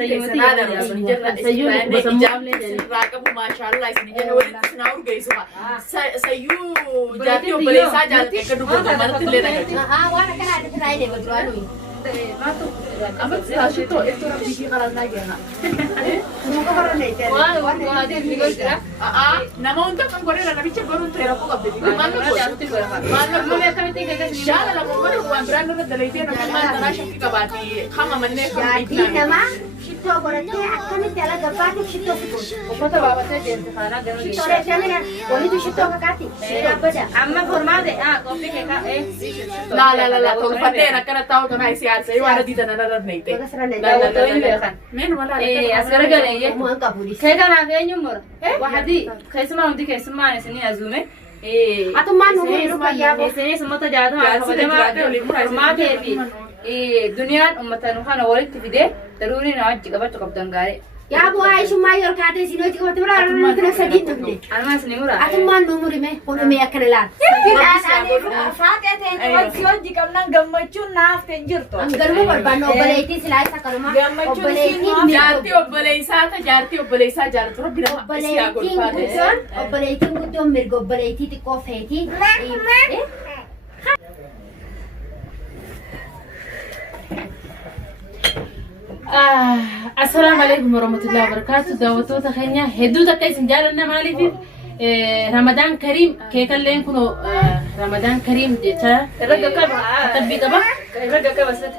سيوتي هذا سيوتي بسموه راقبوا ما شاء الله يسنجنا ولد سناور جيسوا سيو جاتي وبليسا جاتي كدو بمانة تلنا وانا كان عاد ترايني بدروانو أما تساشتو إفتو ربيكي قررنا جينا سموك قررنا يتاني وهذه بيقول كده نما أنت كم قرر أنا بيجي قرر تيرابو قبل ما ما شاء الله لما مرة وأمبران نرد دليتين أنا أنا شفتي كباتي خامة مني جاتي نما شتو قررتي أكمل تلا قباتك شتو فيكون وقت بابا تجي انتخابنا قالوا شتو رجعنا وليدو شتو كاتي بدا أما فورمات قبل كذا إيه لا تلفتين أكنا تاو تناي سياسة يوانا دي تنا نرد نيتي لا من ولا إيه أسرع قال مو أنك بوليس كذا ما في نمر واحدي كيسمع عندي كيسمع نسني أزومه إيه أتوم ما نقول يابو سني سمعت جادو فورمات إيه دنيا أمتنا خان ولد تفيده ضروري نواجه قبل تقبضن قاري يابو عايش ما يركعتي سينوتي كوتبرا أنا كنا سديد تبدي أنا ما سنمر أتوم ما نمر مه كنا مي أكنا لا فاتت سيوجي كمنا جمّچون ناف تنجرتو أنقر مو بربان أوبليتي سلاي سكرما جارتي وبليسا جارت ربنا أوبليتي قدوم مرق أوبليتي تكوفيتي السلام عليكم ورحمة الله وبركاته دعوتو تخينيا هدو تكاي سنجالنا مالي في رمضان كريم كيف اللي يكونوا رمضان كريم جتا الرجال كبر تبي طبعا الرجال كبر ست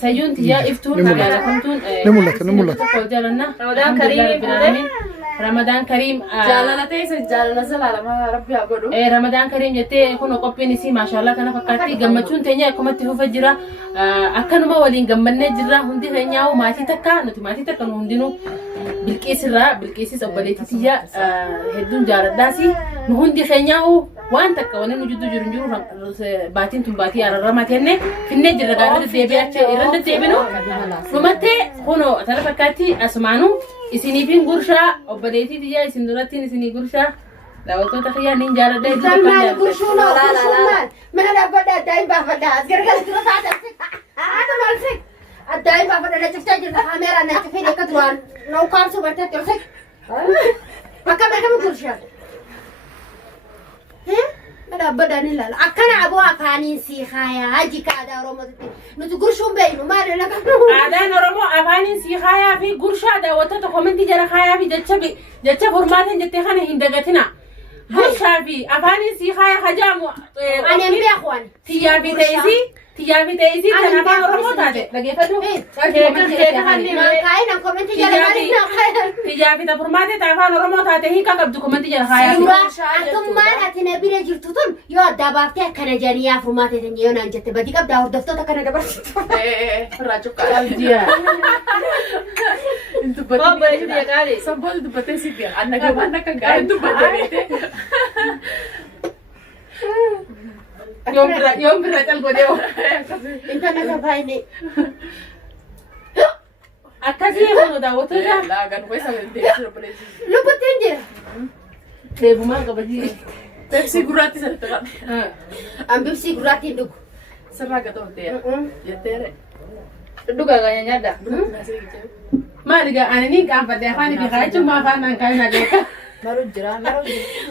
سيون تيا إفتون على كنتون نمولك رمضان كريم رمضان كريم جالنا تيس جالنا زلالة ما ربي أقوله رمضان كريم جتة يكونوا قبين سي ما شاء الله كنا فكرتي جمعتون تانية كم تهو فجرا أكنوا ما ولين جمعنا جرا هندي تانية وما تتكا نتما تتكا هندينو بالكيس أبليتي تيا هدون جارد داسي نهندي تانية وان تكا وانا نجدو جرنجرو باتين تنباتي على الرماتين في النجر قارد ديبيات إيران ديبينو فمتى هونو ترى فكرتي أسمانو isini pin gursha obbaleti tiya isin duratin isini gursha dawato takhiya nin jara dai du kan gurshu no la mana da bada dai ba bada gargal duro ta da ada malsik adai ba bada da chifta jir kamera na tafi ne kadwan no kam so barta to sik maka maka gursha he mana bada ni la akana abu afani si khaya haji ka da romati nutu gurshu bayno ma da laka ada noromo afani si khaya fi gursha dawato to komenti jara khaya fi jacha formaten jette khane hindagatina gursha fi afani si khaya hajamu ani mbi akhwan tiya fi teisi tanafa noromo tade lage fadu kai na komenti jara mali na khaya tiya fi ta formate ta fa noromo tade hi ka kabdu komenti jara khaya atum mana tina bire jirtutun yo dabafte kana jariya formate tan yona jette badi kabda hordofto ta kana dabar راجوك الجيا انتو بابا ايش دي قالي سبول دو بتسي دي انا كمان كان قاعد انتو بدريته يوم برجال غديو انت انا فايني akasi hono dawato ja لا كان كويس من دي لو بتنجر debu ma gabadi بيبسي غراتي سرتك ام بيبسي غراتي دوك سراغا توتي يا ترى duga ganya nyada ma diga anani kan fade afani bi khaitu ma fana kan na deka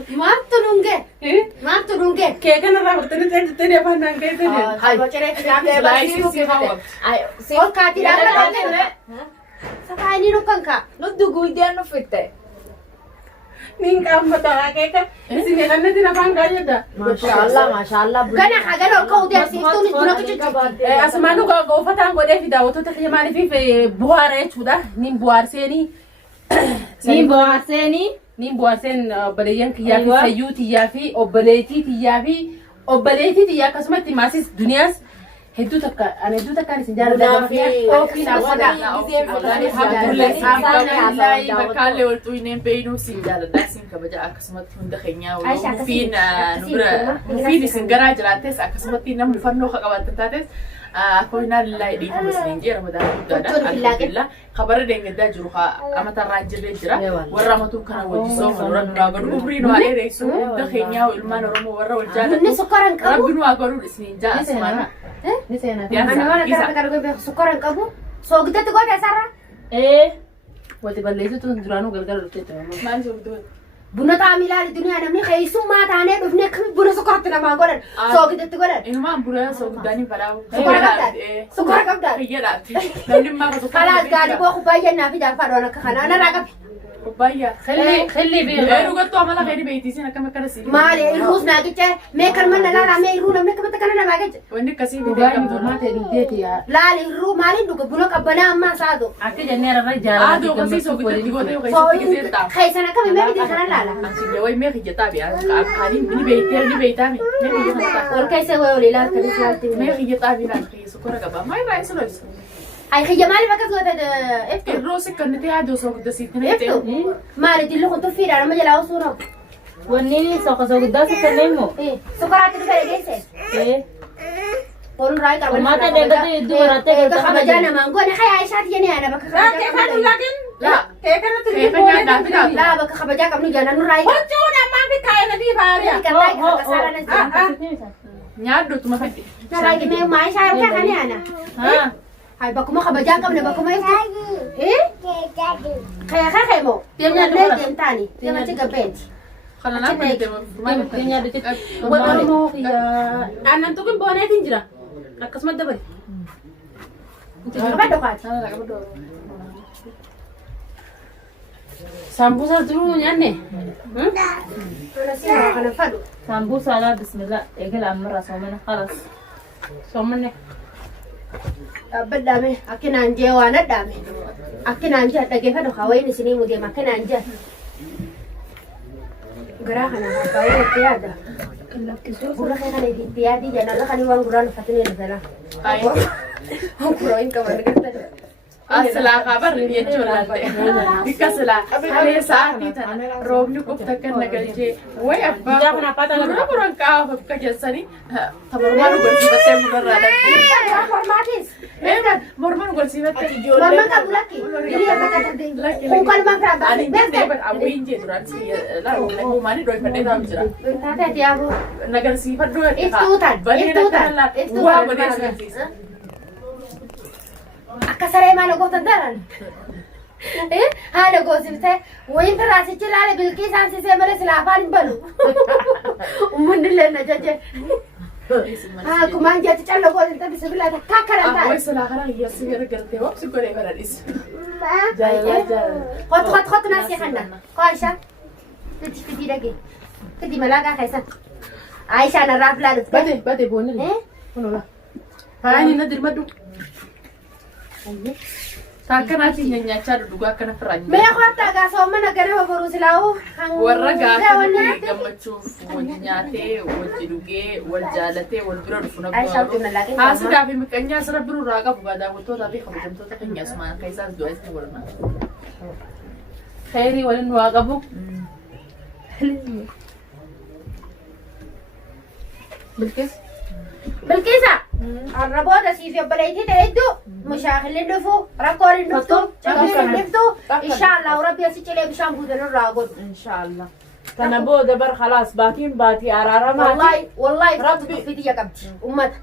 ما تنونجه ke kana ra bartani tani afana kan tani هاي بچره سيو كاتي سفايني روكانكا ندوغو يديانو فيته nin kan fata ke ka sine kan na fan kan yada ما شاء الله كان حاجه لو كودي سيستوني بنوكي asmanu ga go fata ngode fi dawato ta khiyamani fi buhare chuda nin buhar seni nin buhar sen balayan kiya fi sayuti ya fi obbaleti tiya kasmati masis dunyas هدو تكا أنا هدو تكا نسنجارة ده في نابودا لا بكالي ورتوي نيم بينو سنجارة ده سين كبجا أكسمت هند خنيا وفين نبرة وفين سنجارة جلاتس أكسمت نم الفنو خقوات تاتس كوينا لله دي هم سنجارة مدار ده الحمد لله خبر دينك ده جروها أما تراجل جرا ورا ما توكنا وجسوم ورا ناقر وبرينو عليه رئيسو ده خنيا والمان ورا ورا والجالة ربنا أقولوا سنجارة اسمنا nisena أنا ما أقدر أقول سكر كابو سوقت تقول يا سارة Wati balleessitu duraanuu galgala dhuftee ta'e. Maal soogduu? Buna taa'anii ilaali duniyaa namni keessummaa taanee dhufnee buna sukkaatti namaa godhan soogidatti godhan. Inumaan buna soogdaanii balaa. Sukkara qabdaa. Fayyadaatti. Namni maaka sukkara. Kalaas gaarii boo kubbaayyaa naa fi jaaffaadhaan akka kanaa narraa qabi. Kubbaayyaa. Xilli beekaa. Dhugattuu amala fedhi beeytiisiin akkam akkana si. Maali irruus naa qicce mee kan manna laalaa mee irruu namni akkamitti kana namaa qicce. Wanni akkasii Dhugaanii gurmaa ta'e dhugdeeti yaa. Laali irruu maaliin dhuga buna qabbanaa ammaa saatu. Akka jennee irraa jaalala. Aaduu akkasii soogdatti gootee keessatti ta'a. Keessan akkami mee bidii kana laala. Ansiilee wayi mee hijjataa bi'a. Kaaniin ni beeytee ni beeytaa mi. Mee hijjataa. Ol keessa wayi olii laal kan isaatti. Mee hijjataa bi'a naan sukkara qaba. Maa irraa isa loisu. Ay xiyya maaliif akkas goota eftu. Irroo sikkannitee yaaduu soogda siitti Eftu maali dillu kun tuffiidha nama jalaa osoo noo. Wanni soqosoo guddaa si kenneen moo? Sukaraatti dhufe dhageesse. Ol raay qaba. Maata deeggartee hedduu warattee Egaa kabajaa namaan goone hayaa ishaati jennee yaada bakka kabajaa qabnu. Laa. Keeka nyaataa fi laata. Laa bakka kabajaa qabnu jaallan nurraa egaa. Nyaaddootuma fedhe. Narraa egaa maa ishaa harkaa kan yaana. Hai bakkuma kabajaa qabna bakkuma iftu. Kaya kaya moo. Deemnallee deemtaani. Deemachi gabbeeti. Kana naa fedhe maal Oromoo aannan tuqin booneetiin jira. Akkasumas dabali. Qabadho kaati. Sambuusaa duruu nyaanne. Kana simaa kana fadhu. Sambuusaa laa bismillah eegala ammarraa soomana halas. Soomanne. Dhaabbadhaame akkinaan jee waan adhaame. Akkinaan jee dhageeffadhu hawaayin isinii mudeema akkinaan jee. Garaa kana baay'ee itti yaada. Gurra kee kana itti yaadii jennaan kan waan gurraan uffatanii dhufana. Gurra hin qaban gartan. Asilaa kabarri jechuudha. Bikka silaa halee sa'aatii tana roobni qofta kan nagalchee wayi abbaa gurra buran qaama bakka keessanii tabarumaa nu golsiifattee murarraa dhabdee. Formaatis. Morma nu golsiifattee. Morma qabu lakki. Hiriyaa bakka dhabdee. Kun kalmaa firaa Ani baasii. hin deebiin awwiin jee duraan si lagumaanii dhoofadhee taa'u jira. Taatee yaaboo. Nagarsiifadhu Iftuutan. Iftuutan. Waa godhee agarsiisa. Akka saree maal gootan daran? Haala goosiftee wayin firaasichi laala bilqii isaan sisee malee sila afaan hin banu. Uummanni illee na jaje. Kumaan jechi calla goosinta bismillah takka akkanan Abboy taa'e. silaa kana hiyyeessi garagartee wabsi godhee baradhis. Hot naasii kanna. Koo Aishaa. Fiti dhagee. Fiti malaagaa keessan. Aishaa narraa filaa dhufte. Bate boonne. Kunuula. Faayini na dirmadhu. Taakkanaati nyaachaa dhugaa akkana firaan. Mee kottaa gaasoo mana gara boruu silaa'uu. Warra gaafatti gammachuuf wajji nyaatee, wajji dhugee, wal jaalatee, wal bira dhufu na bira. Haasidaa fi miqanyaa sira birurraa qabu daawwattootaa fi kabajamtoota keenyas maan keessaas du'a itti warna. Khayrii waliin waa qabu. Bilkees. Bilqiisa. Arraboota siif obboleettii ta'e hedduu mushaakilli dhufu rakkoon hin dhuftu caqasni hin dhuftu inshaallah rabbi asi cilee bishaan guutanirraa godhu. Inshaallah. Kana booda bar khalaas baatiin baatii araaramaa. Wallahi rabbi fitiyya qabdi ummata.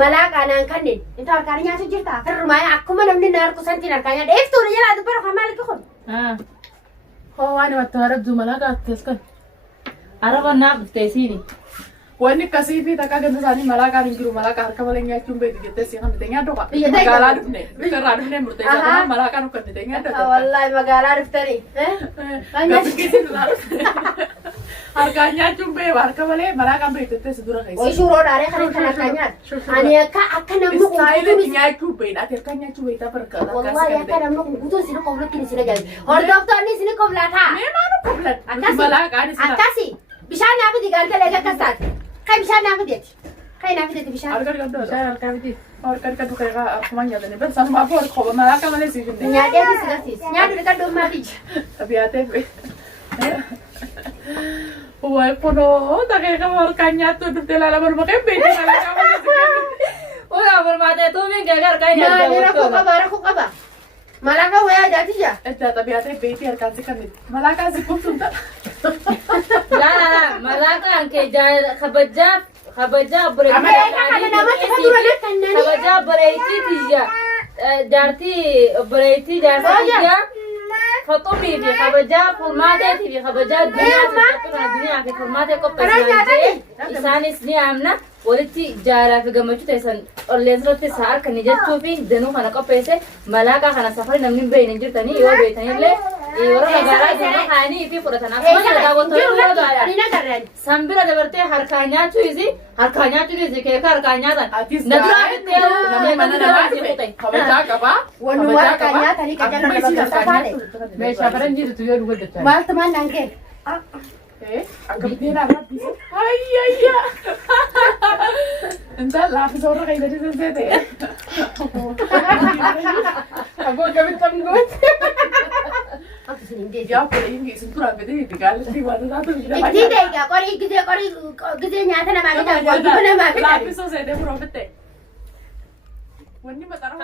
Malaa qaanaan kanneen inta harkaan nyaatu jirta firrumaa akkuma namni na harku santiin harkaan nyaata eegtuun jalaa dubbara kan maalitti kun. Hoo waan namatti harabdu malaa gaattees kan. Araba naaf dhuftee siini. Wanni akkasii fi takka ganda isaanii malaakaan hin jiru malaakaa harka malee nyaachuun beeku jettee si kan bitee nyaadhu qaba. Magaalaa dhufne bitarraa dhufne murteessaa malaakaan uffannitee nyaadhu. Wallahi magaalaa dhuftanii. Gabbisiisin harkaan nyaachuun beeku harka malee malaakaan beeku jettee si dura keessa. Oyi suuroo dhaaree kan kan harkaan nyaata. Ani akka namni Istaayilii nyaachuu beeku ati harkaan nyaachuu beektaa barka. wallahi akka namni guutuun sini qoflatti ni sina jaalle. Hordoftoonni sini qoflataa. Mee maanu qoblan? Malaakaan isa. Akkasi bishaan nyaafti digaaggalee akka taate. Kan bishaan nyaafti jechi. Kan nyaafti jechi bishaan. Harka qabdoo. Harka miti. Harka dhufe akkuma nyaatanii bal sanumaa fi harka qoba malaaka malee siif hin Nyaatee fi sigarsiis. Nyaatu dhiqadhuu maaliif? Tabiyaatee fe. Wayi kunoo daqiiqa harkaan nyaattu dhuftee laala barba kan beekte malaakaa malee siif Uyaa barbaadee tuumiin kee gara kan Maali rakkoo qaba rakkoo qaba. Malaaka wayaa jaatiyya. Itti tabiyaatee beektii harkaan si kanniti. Malaakaan si kubsuun ta'a. Laa malaakaan kee kabajaa Ameerikaa kana namatti faguranii kanneen. kabajaa bareetii tiyya جارتي بريتي جارتي فطوري في خبجة فرماتي في خبجة الدنيا في فرماتي كوبا إساني سني عمنا ولتي جارا في جمعتي تيسن الليزرتي سهر كني جت توفي دنو خنا كوبا سه ملاكا خنا سفر نمني بين جرتني يو بيتني ليه يورا جارا دنو خاني في فرتنا سمعنا دا وتر يورا دا سامبرا دبرتي هركانيا تويزي كيكا هركانيا دا ندرا بتيو namni mana namaa jibe kabajaa qaba Wanuwar kanya tadi kajar na bagasa meeshaa baran jirtu yoo dubbatan. Maaltu maan nange? akkamitti nama bisu ayyayya inta laafi soorra kai dari sensete aku akkamitti amgoot yaa kole inni isin turaan fedhe digaalatti waan isaatu Itti deega qorii nyaata namaa bitaa nama bitaa. laafi soo seete furoo fitte wanni maxara